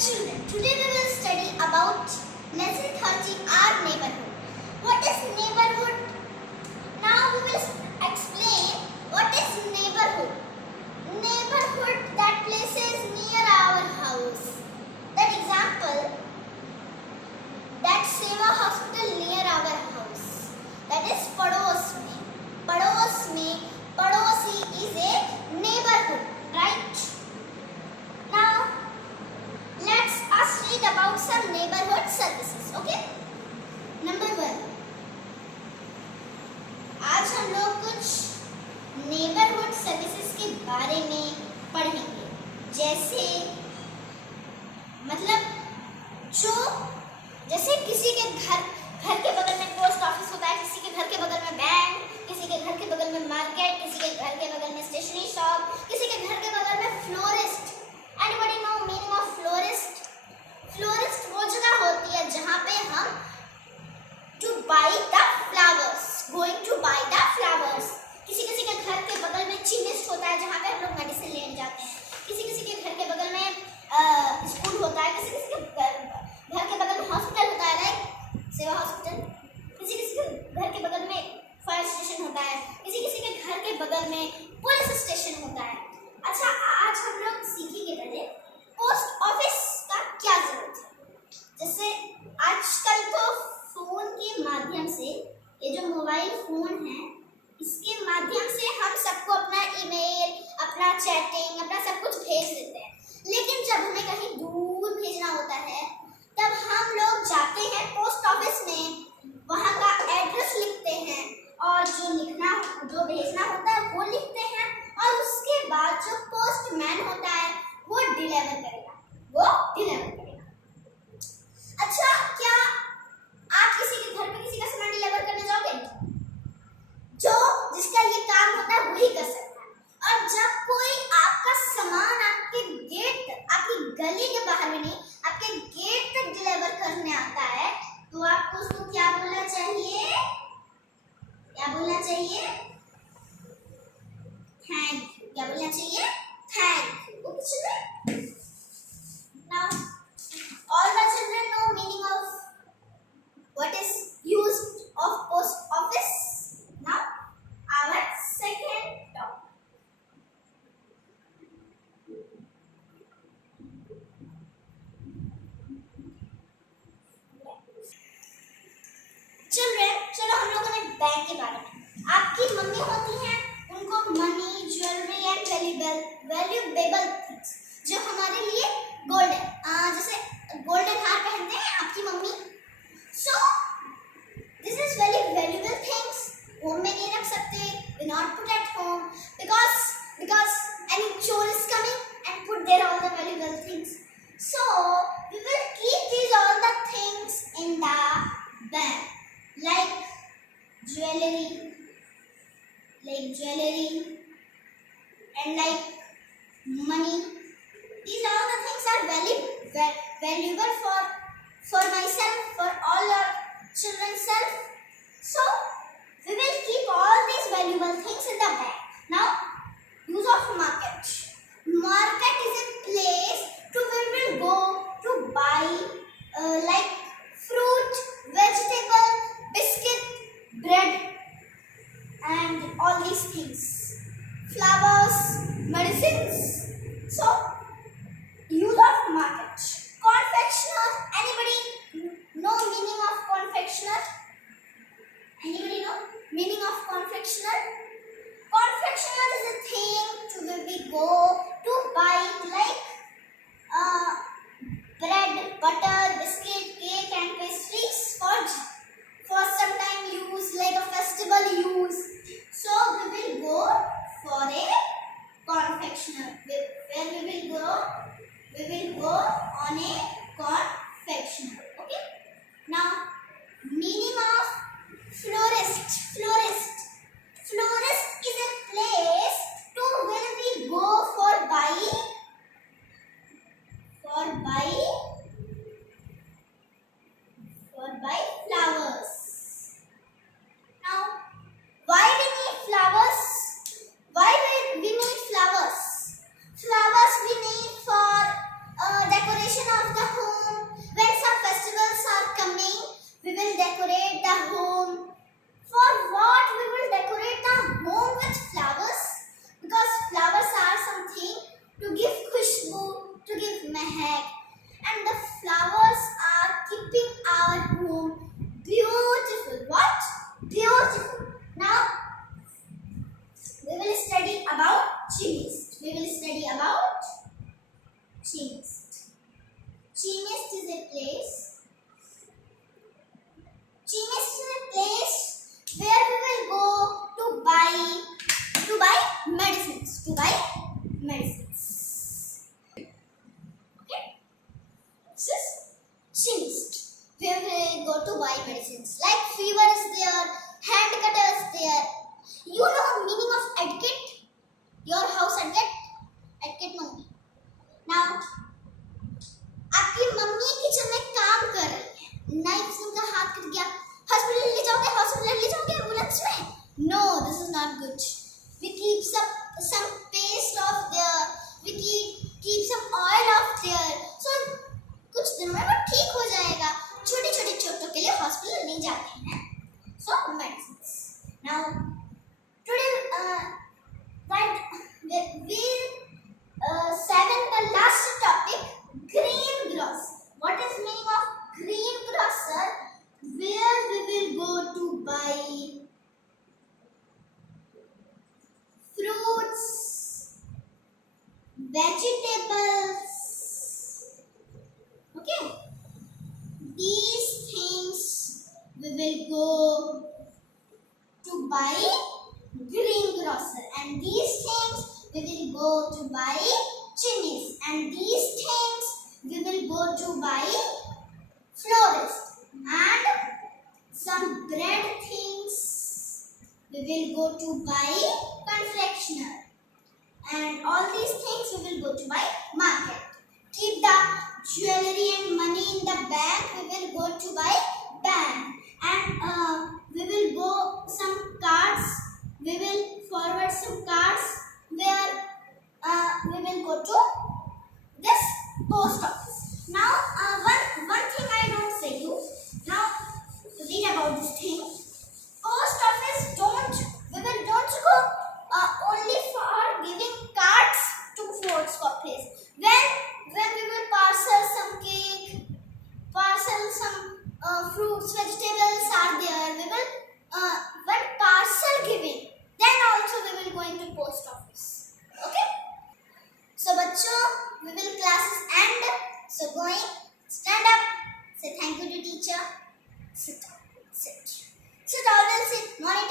children, today we will study about lesson 30, our neighborhood. What is neighborhood? Now we will explain what is neighborhood. Neighborhood, that places near our house. That example, that Seva hospital near our house. That is pados mein. Pados mein, padosi is a neighborhood, right? Now let's us read about some neighborhood services. Okay? Number 1. आज हम लोग कुछ neighborhood services के बारे में पढ़ेंगे. जैसे मतलब जो जैसे किसी के घर के बगल में पोस्ट ऑफिस होता है, किसी के घर के बगल में बैंक, किसी के घर के बगल में मार्केट, किसी के घर के बगल में स्टेशनरी शॉप, किसी के घर के बगल में florist. Anybody know meaning of florist? Florist वो जगह होती है जहाँ पे हम to buy the flowers, going to buy the flowers. किसी किसी के घर के बगल में chemist होता है जहाँ पे हम लोग मेडिसिन लेने जाते हैं. किसी किसी के घर के बगल में स्कूल होता है, किसी किसी के घर के बगल में हॉस्पिटल होता है, लाइक सेवा हॉस्पिटल. किसी किसी के घर के बगल में फायर स्टेशन होता है, किसी किसी के घर के बगल में पुलिस स्टेशन होता है. अच्छा, आज हम लोग सीखेंगे पहले पोस्ट ऑफिस का क्या जरूरत है. जैसे आजकल तो फोन के माध्यम से, ये जो मोबाइल फोन है, इसके माध्यम से हम सबको अपना ईमेल, अपना चैटिंग, अपना सब कुछ भेज देते हैं. लेकिन जब हमें कहीं दूर भेजना होता है तब हम लोग जाते हैं पोस्ट ऑफिस में, वहाँ का एड्रेस लिखते हैं और जो भेजना होता है वो लिखते हैं, और उसके बाद जो पोस्टमैन होता है वो डिलीवर करेगा. अच्छा, क्या आप किसी के घर पे किसी का सामान डिलीवर करने जाओगे? जो जिसका ये काम होता है वही कर सकता है. और जब कोई आपका सामान आपके गेट, आपकी गली के बाहर में नहीं, आपके गेट तक डिलीवर करने आता है, तो आपको उसको क्या बोलना चाहिए? Thank you. क्या बोलना चाहिए? Thank you. Okay children. Now all the children know meaning of what is used of post office. Now our second topic. Children, चलो हम लोगों ने बैंक के बारे में. आपकी मम्मी होती हैं, उनको money, jewellery and valuable things, जो हमारे लिए गोल्ड है, जैसे गोल्डन हार पहनते हैं आपकी mummy. So this is very valuable things. Home में नहीं रख सकते, we not put at home because any chore is coming and put there all the valuable things. So we will keep these all the things in the bank, like jewelry and like money. These all the things are valuable for myself, for all our children's self. So we will keep all these valuable things in the bag. Now, use of market. Market is a place to where we will go to buy like fruit, vegetable, biscuit, bread, and all these things. Flowers, medicines. So use of market. Confectioner. Anybody know meaning of confectioner? Anybody know meaning of confectioner? Confectioner is a thing to where we go to buy like bread, butter, biscuit, cake and pastries for some time use, like a festival use. So we will go for a confectioner. Where we will go on a confectioner. Okay. Now meaning of florist. Florist is a place to where we go for buy flowers. Now why we need flowers? Flowers we need for decoration of the vegetables. Okay, these things we will go to buy greengrocer, and these things we will go to buy chimneys, and these things we will go to buy florist, and some bread things we will go to buy confectioner, and all these things we will go to buy market. Keep the jewelry and money in the bank, we will go to buy bank, and we will go some cards, we will forward some cards where we will go to this post office. Now one thing I don't say you. Now read about this thing. Post office don't go only for giving cards to post office. When we will parcel some cake, parcel some fruits, vegetables are there, we will when parcel giving, then also we will go into post office. Okay, so bachcho, we will classes end, so going, stand up, say thank you to teacher, sit always sit, monitor